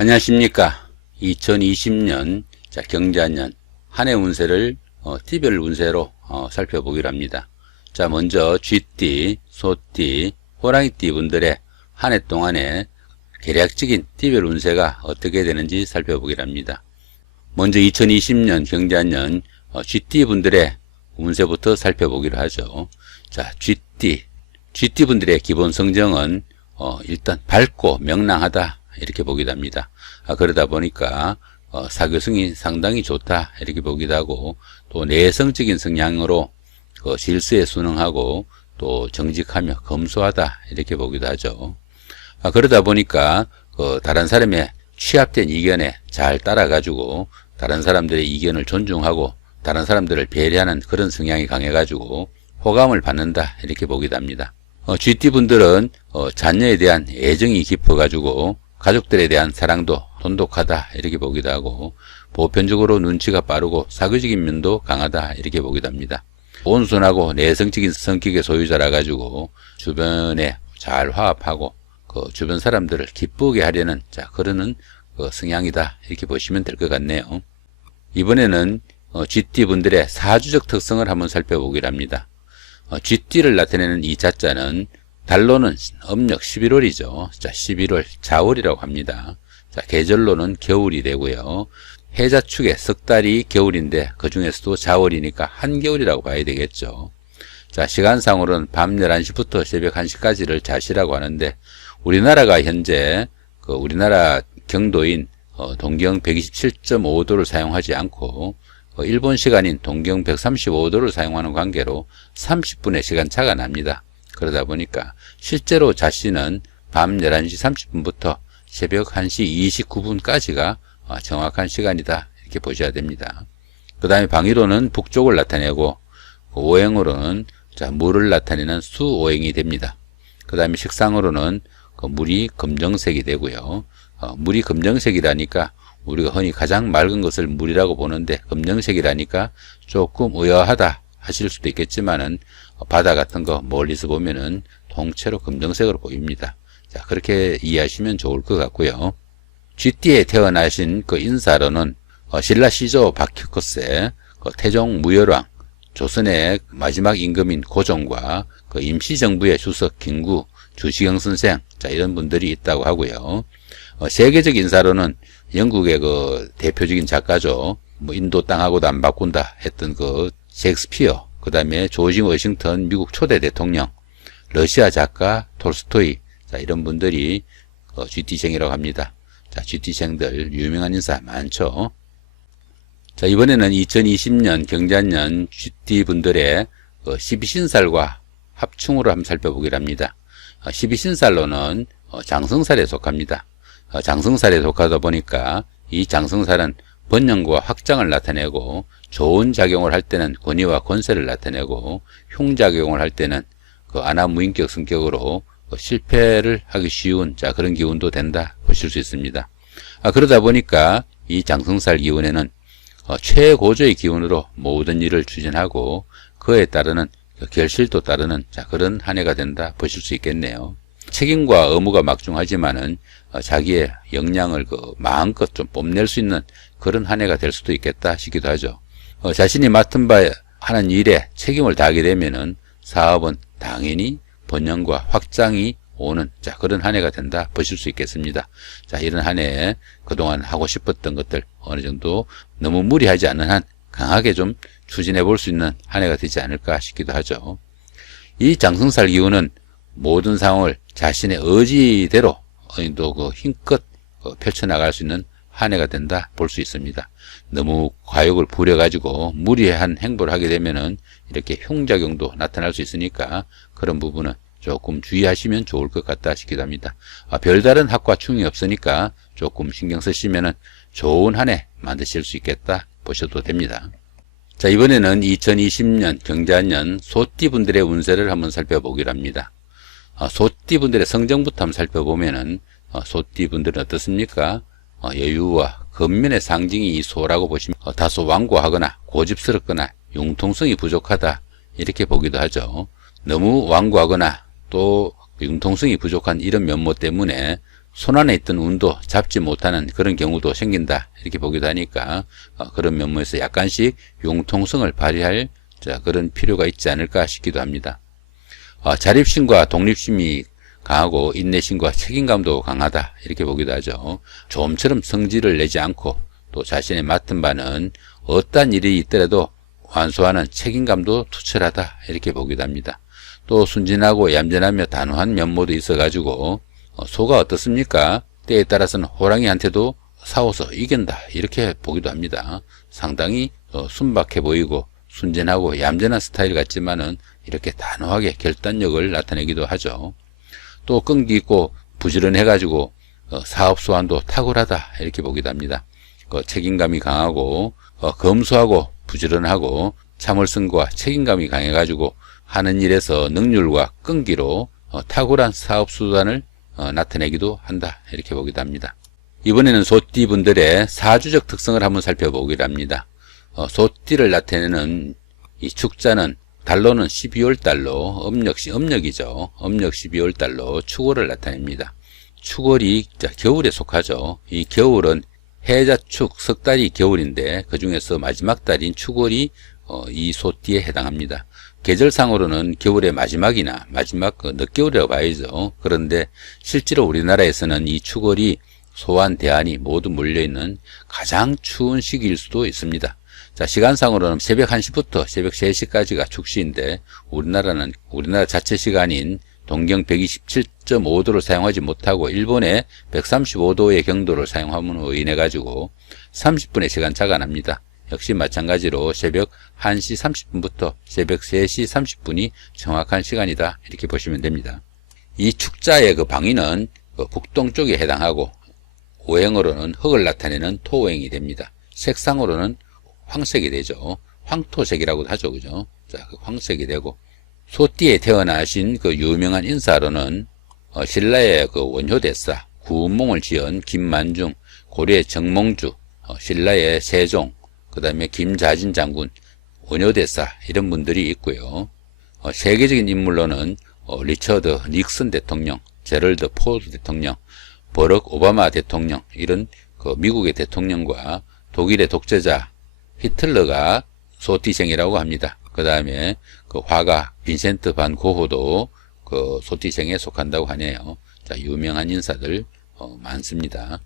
안녕하십니까. 2020년 경자년 한 해 운세를 띠별 운세로 살펴보기로 합니다. 자, 먼저 쥐띠, 소띠, 호랑이띠 분들의 한 해 동안의 계략적인 띠별 운세가 어떻게 되는지 살펴보기로 합니다. 먼저 2020년 경자년 쥐띠 분들의 운세부터 살펴보기로 하죠. 자, 쥐띠 분들의 기본 성정은 일단 밝고 명랑하다 이렇게 보기도 합니다. 그러다 보니까 사교성이 상당히 좋다 이렇게 보기도 하고, 또 내성적인 성향으로 실수에 순응하고 또 정직하며 검소하다 이렇게 보기도 하죠. 그러다 보니까 다른 사람의 취합된 의견에 잘 따라가지고 다른 사람들의 의견을 존중하고 다른 사람들을 배려하는 그런 성향이 강해가지고 호감을 받는다 이렇게 보기도 합니다. 쥐띠 분들은 자녀에 대한 애정이 깊어가지고 가족들에 대한 사랑도 돈독하다 이렇게 보기도 하고, 보편적으로 눈치가 빠르고 사교적인 면도 강하다 이렇게 보기도 합니다. 온순하고 내성적인 성격의 소유자라 가지고 주변에 잘 화합하고 주변 사람들을 기쁘게 하려는 그러는 성향이다 이렇게 보시면 될 것 같네요. 이번에는 쥐띠 분들의 사주적 특성을 한번 살펴보기로 합니다. 쥐띠를 나타내는 이 자자는 달로는 음력 11월이죠. 자, 11월 자월이라고 합니다. 자, 계절로는 겨울이 되고요. 해자축의 석 달이 겨울인데 그 중에서도 자월이니까 한겨울이라고 봐야 되겠죠. 자, 시간상으로는 밤 11시부터 새벽 1시까지를 자시라고 하는데, 우리나라가 현재 우리나라 경도인 동경 127.5도를 사용하지 않고 일본 시간인 동경 135도를 사용하는 관계로 30분의 시간차가 납니다. 그러다 보니까 실제로 자씨는 밤 11시 30분부터 새벽 1시 29분까지가 정확한 시간이다 이렇게 보셔야 됩니다. 그 다음에 방위로는 북쪽을 나타내고, 오행으로는 물을 나타내는 수오행이 됩니다. 그 다음에 식상으로는 물이 검정색이 되고요. 물이 검정색이라니까 우리가 흔히 가장 맑은 것을 물이라고 보는데, 검정색이라니까 조금 의아하다 하실 수도 있겠지만은 바다 같은 거 멀리서 보면은 통째로 검정색으로 보입니다. 자, 그렇게 이해하시면 좋을 것 같고요. 쥐띠에 태어나신 인사로는 신라 시조 박혁거세, 태종 무열왕, 조선의 마지막 임금인 고종과 임시정부의 주석 김구, 주시경 선생, 이런 분들이 있다고 하고요. 세계적 인사로는 영국의 대표적인 작가죠. 인도 땅하고도 안 바꾼다 했던 셰익스피어, 그 다음에 조지 워싱턴 미국 초대 대통령, 러시아 작가 톨스토이, 이런 분들이 쥐띠생이라고 합니다. 자, 쥐띠생들 유명한 인사 많죠. 자, 이번에는 2020년 경자년 쥐띠 분들의 12신살과 합충으로 한번 살펴보기로 합니다. 12신살로는 장성살에 속합니다. 장성살에 속하다 보니까 이 장성살은 번영과 확장을 나타내고, 좋은 작용을 할 때는 권위와 권세를 나타내고, 흉작용을 할 때는 안하무인격 성격으로 실패를 하기 쉬운 그런 기운도 된다 보실 수 있습니다. 그러다 보니까 이 장성살 기운에는 최고조의 기운으로 모든 일을 추진하고 그에 따르는 결실도 따르는 그런 한 해가 된다 보실 수 있겠네요. 책임과 의무가 막중하지만은 자기의 역량을 마음껏 좀 뽐낼 수 있는 그런 한 해가 될 수도 있겠다 싶기도 하죠. 자신이 맡은 바 하는 일에 책임을 다하게 되면은 사업은 당연히 번영과 확장이 오는 그런 한 해가 된다 보실 수 있겠습니다. 자, 이런 한 해 그동안 하고 싶었던 것들 어느 정도 너무 무리하지 않는 한 강하게 좀 추진해 볼 수 있는 한 해가 되지 않을까 싶기도 하죠. 이 장성살 기운은 모든 상황을 자신의 의지대로 또 힘껏 펼쳐나갈 수 있는 한 해가 된다 볼 수 있습니다. 너무 과욕을 부려가지고 무리한 행보를 하게 되면은 이렇게 흉작용도 나타날 수 있으니까 그런 부분은 조금 주의하시면 좋을 것 같다 싶기도 합니다. 별다른 학과 충이 없으니까 조금 신경 쓰시면은 좋은 한 해 만드실 수 있겠다 보셔도 됩니다. 자, 이번에는 2020년 경자년 소띠 분들의 운세를 한번 살펴보기로 합니다. 소띠 분들의 성정부터 한번 살펴보면은 소띠 분들은 어떻습니까? 여유와 겉면의 상징이 이 소라고 보시면 다소 완고하거나 고집스럽거나 융통성이 부족하다 이렇게 보기도 하죠. 너무 완고하거나 또 융통성이 부족한 이런 면모 때문에 손안에 있던 운도 잡지 못하는 그런 경우도 생긴다 이렇게 보기도 하니까 그런 면모에서 약간씩 융통성을 발휘할 그런 필요가 있지 않을까 싶기도 합니다. 자립심과 독립심이 강하고 인내심과 책임감도 강하다 이렇게 보기도 하죠. 좀처럼 성질을 내지 않고 또 자신의 맡은 바는 어떠한 일이 있더라도 완수하는 책임감도 투철하다 이렇게 보기도 합니다. 또 순진하고 얌전하며 단호한 면모도 있어가지고 소가 어떻습니까? 때에 따라서는 호랑이한테도 싸워서 이긴다 이렇게 보기도 합니다. 상당히 순박해 보이고 순진하고 얌전한 스타일 같지만은 이렇게 단호하게 결단력을 나타내기도 하죠. 또 끈기 있고 부지런해 가지고 사업 소환도 탁월하다 이렇게 보기도 합니다. 책임감이 강하고 검소하고 부지런하고 참을성과 책임감이 강해 가지고 하는 일에서 능률과 끈기로 탁월한 사업 수단을 나타내기도 한다 이렇게 보기도 합니다. 이번에는 소띠 분들의 사주적 특성을 한번 살펴보기로 합니다. 소띠를 나타내는 이 축자는 달로는 12월 달로 음력이죠. 음력 12월 달로 축월을 나타냅니다. 축월이 겨울에 속하죠. 이 겨울은 해자축 석 달이 겨울인데 그 중에서 마지막 달인 축월이 이 소띠에 해당합니다. 계절상으로는 겨울의 마지막이나 마지막 늦겨울이라고 봐야죠. 그런데 실제로 우리나라에서는 이 축월이 소환 대안이 모두 몰려있는 가장 추운 시기일 수도 있습니다. 자, 시간상으로는 새벽 1시부터 새벽 3시까지가 축시인데 우리나라 자체 시간인 동경 127.5도를 사용하지 못하고 일본의 135도의 경도를 사용함으로 인해 가지고 30분의 시간 차가 납니다. 역시 마찬가지로 새벽 1시 30분부터 새벽 3시 30분이 정확한 시간이다 이렇게 보시면 됩니다. 이 축자의 그 방위는 북동쪽에 해당하고 오행으로는 흙을 나타내는 토오행이 됩니다. 색상으로는 황색이 되죠. 황토색이라고도 하죠. 그죠? 자, 황색이 되고 소띠에 태어나신 그 유명한 인사로는 신라의 그 원효대사, 구운몽을 지은 김만중, 고려의 정몽주, 신라의 세종, 그 다음에 김자진 장군, 원효대사 이런 분들이 있고요. 세계적인 인물로는 리처드 닉슨 대통령, 제럴드 포드 대통령, 버럭 오바마 대통령 이런 그 미국의 대통령과 독일의 독재자 히틀러가 소띠생이라고 합니다. 그 다음에 그 화가 빈센트 반 고흐도 그 소띠생에 속한다고 하네요. 자, 유명한 인사들 많습니다.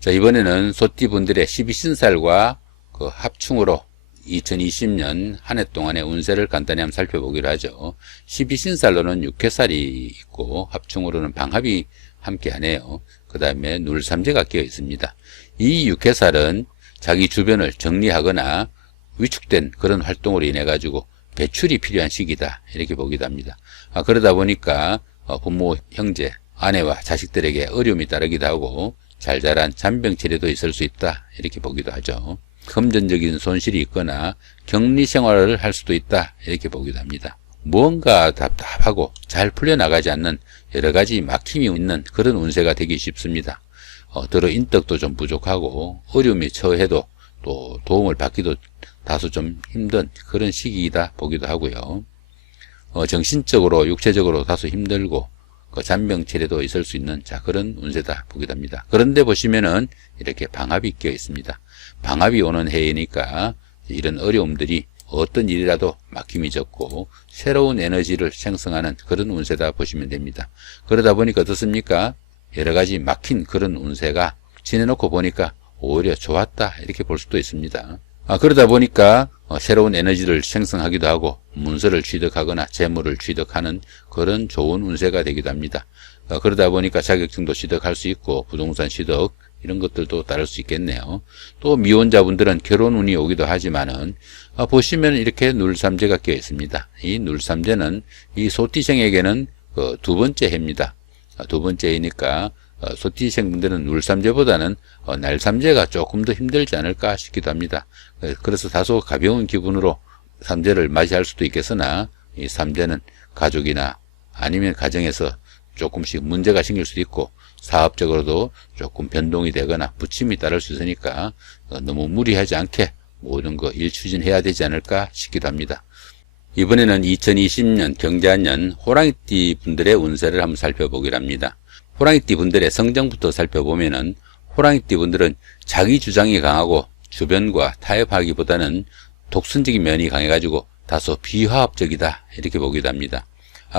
자, 이번에는 소띠 분들의 12신살과 그 합충으로 2020년 한 해 동안의 운세를 간단히 한번 살펴보기로 하죠. 12신살로는 육해살이 있고 합충으로는 방합이 함께 하네요. 그 다음에 눌삼재가 끼어 있습니다. 이 육해살은 자기 주변을 정리하거나 위축된 그런 활동으로 인해 가지고 배출이 필요한 시기다 이렇게 보기도 합니다. 그러다 보니까 부모, 형제, 아내와 자식들에게 어려움이 따르기도 하고 잘 자란 잔병치레도 있을 수 있다 이렇게 보기도 하죠. 금전적인 손실이 있거나 격리 생활을 할 수도 있다 이렇게 보기도 합니다. 무언가 답답하고 잘 풀려나가지 않는 여러가지 막힘이 있는 그런 운세가 되기 쉽습니다. 더러 인덕도 좀 부족하고 어려움에 처해도 또 도움을 받기도 다소 좀 힘든 그런 시기이다 보기도 하고요. 정신적으로 육체적으로 다소 힘들고 잔병치레도 있을 수 있는 그런 운세다 보기도 합니다. 그런데 보시면은 이렇게 방합이 끼어 있습니다. 방합이 오는 해이니까 이런 어려움들이 어떤 일이라도 막힘이 적고 새로운 에너지를 생성하는 그런 운세다 보시면 됩니다. 그러다 보니까 어떻습니까? 여러가지 막힌 그런 운세가 지내놓고 보니까 오히려 좋았다 이렇게 볼 수도 있습니다. 그러다 보니까 새로운 에너지를 생성하기도 하고 문서를 취득하거나 재물을 취득하는 그런 좋은 운세가 되기도 합니다. 그러다 보니까 자격증도 취득할 수 있고 부동산 취득 이런 것들도 따를 수 있겠네요. 또 미혼자분들은 결혼운이 오기도 하지만은 보시면 이렇게 눌삼재가 끼어 있습니다. 이 눌삼재는 이 소띠생에게는 두 번째 해입니다. 두 번째 해니까 소띠생분들은 눌삼재보다는 날삼재가 조금 더 힘들지 않을까 싶기도 합니다. 그래서 다소 가벼운 기분으로 삼재를 맞이할 수도 있겠으나 이 삼재는 가족이나 아니면 가정에서 조금씩 문제가 생길 수도 있고 사업적으로도 조금 변동이 되거나 부침이 따를 수 있으니까 너무 무리하지 않게 모든 거 일 추진해야 되지 않을까 싶기도 합니다. 이번에는 2020년 경자년 호랑이띠 분들의 운세를 한번 살펴보기로 합니다. 호랑이띠 분들의 성정부터 살펴보면은 호랑이띠 분들은 자기 주장이 강하고 주변과 타협하기보다는 독선적인 면이 강해가지고 다소 비화합적이다 이렇게 보기도 합니다.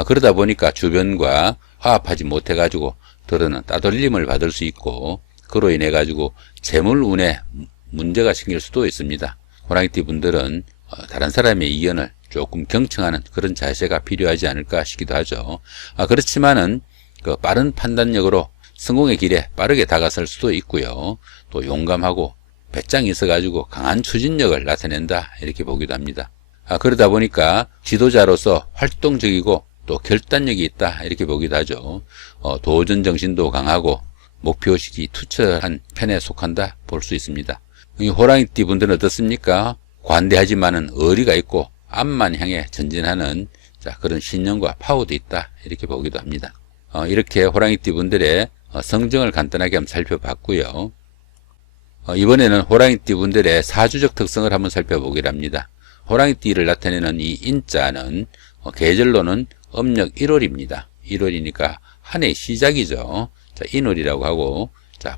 그러다 보니까 주변과 화합하지 못해가지고 들어는 따돌림을 받을 수 있고 그로 인해 가지고 재물운에 문제가 생길 수도 있습니다. 호랑이띠 분들은 다른 사람의 의견을 조금 경청하는 그런 자세가 필요하지 않을까 싶기도 하죠. 그렇지만은 그 빠른 판단력으로 성공의 길에 빠르게 다가설 수도 있고요. 또 용감하고 배짱이 있어가지고 강한 추진력을 나타낸다 이렇게 보기도 합니다. 그러다 보니까 지도자로서 활동적이고 또 결단력이 있다 이렇게 보기도 하죠. 도전 정신도 강하고 목표의식이 투철한 편에 속한다 볼 수 있습니다. 이 호랑이띠 분들은 어떻습니까? 관대하지만은 의리가 있고 앞만 향해 전진하는 그런 신념과 파워도 있다 이렇게 보기도 합니다. 이렇게 호랑이띠 분들의 성정을 간단하게 한번 살펴봤고요. 이번에는 호랑이띠 분들의 사주적 특성을 한번 살펴보기로 합니다. 호랑이띠를 나타내는 이 인자는 계절로는 음력 1월입니다. 1월이니까 한 해의 시작이죠. 인월이라고 하고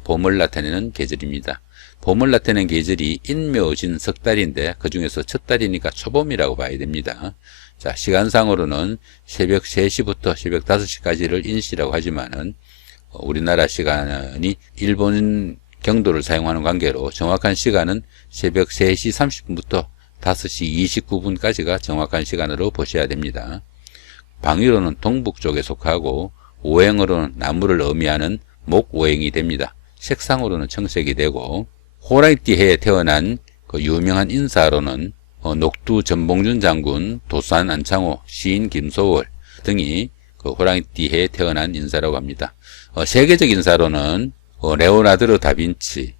봄을 나타내는 계절입니다. 봄을 나타내는 계절이 인묘진 석달인데 그 중에서 첫 달이니까 초봄이라고 봐야 됩니다. 시간상으로는 새벽 3시부터 새벽 5시까지를 인시라고 하지만은 우리나라 시간이 일본 경도를 사용하는 관계로 정확한 시간은 새벽 3시 30분부터 5시 29분까지가 정확한 시간으로 보셔야 됩니다. 방위로는 동북쪽에 속하고 오행으로는 나무를 의미하는 목오행이 됩니다. 색상으로는 청색이 되고 호랑이띠 해에 태어난 그 유명한 인사로는 녹두 전봉준 장군, 도산 안창호, 시인 김소월 등이 그 호랑이띠 해에 태어난 인사라고 합니다. 세계적 인사로는 레오나르도 다빈치,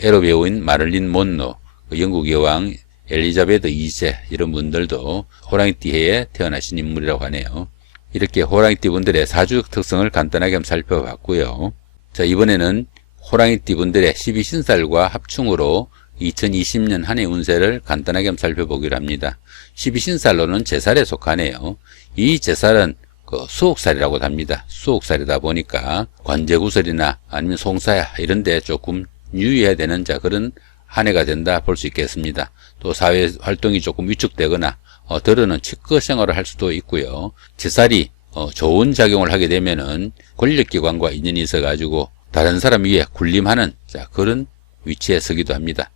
에로 배우인 마를린 몬로, 영국 여왕 엘리자베트 2세 이런 분들도 호랑이띠 해에 태어나신 인물이라고 하네요. 이렇게 호랑이띠 분들의 사주적 특성을 간단하게 한번 살펴봤고요. 이번에는 호랑이띠 분들의 12신살과 합충으로 2020년 한 해 운세를 간단하게 한번 살펴보기로 합니다. 12신살로는 제살에 속하네요. 이 제살은 수옥살이라고 합니다. 수옥살이다 보니까 관제구설이나 아니면 송사야 이런 데 조금 유의해야 되는 그런 한 해가 된다 볼 수 있겠습니다. 또 사회 활동이 조금 위축되거나 들어는 치과 생활을 할 수도 있고요. 제살이 좋은 작용을 하게 되면은 권력기관과 인연이 있어가지고 다른 사람 위에 군림하는 그런 위치에 서기도 합니다.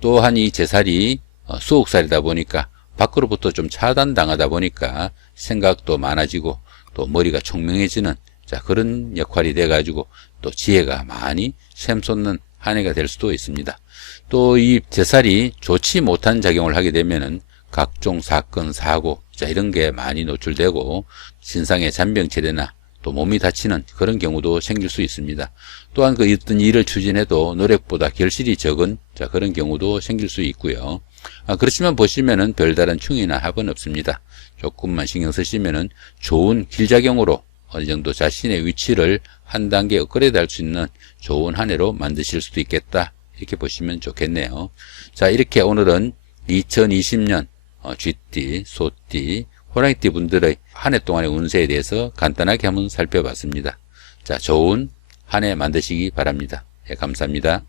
또한 이 제살이 수옥살이다 보니까 밖으로부터 좀 차단당하다 보니까 생각도 많아지고 또 머리가 총명해지는 그런 역할이 돼가지고 또 지혜가 많이 샘솟는 한 해가 될 수도 있습니다. 또 이 제살이 좋지 못한 작용을 하게 되면은 각종 사건, 사고 이런 게 많이 노출되고 신상의 잔병치레나 또 몸이 다치는 그런 경우도 생길 수 있습니다. 또한 그 어떤 일을 추진해도 노력보다 결실이 적은 그런 경우도 생길 수 있고요. 그렇지만 보시면은 별다른 충이나 합은 없습니다. 조금만 신경 쓰시면은 좋은 길작용으로 어느 정도 자신의 위치를 한 단계 업그레이드 할 수 있는 좋은 한 해로 만드실 수도 있겠다 이렇게 보시면 좋겠네요. 이렇게 오늘은 2020년 쥐띠, 소띠, 호랑이띠 분들의 한 해 동안의 운세에 대해서 간단하게 한번 살펴봤습니다. 좋은 한 해 만드시기 바랍니다. 감사합니다.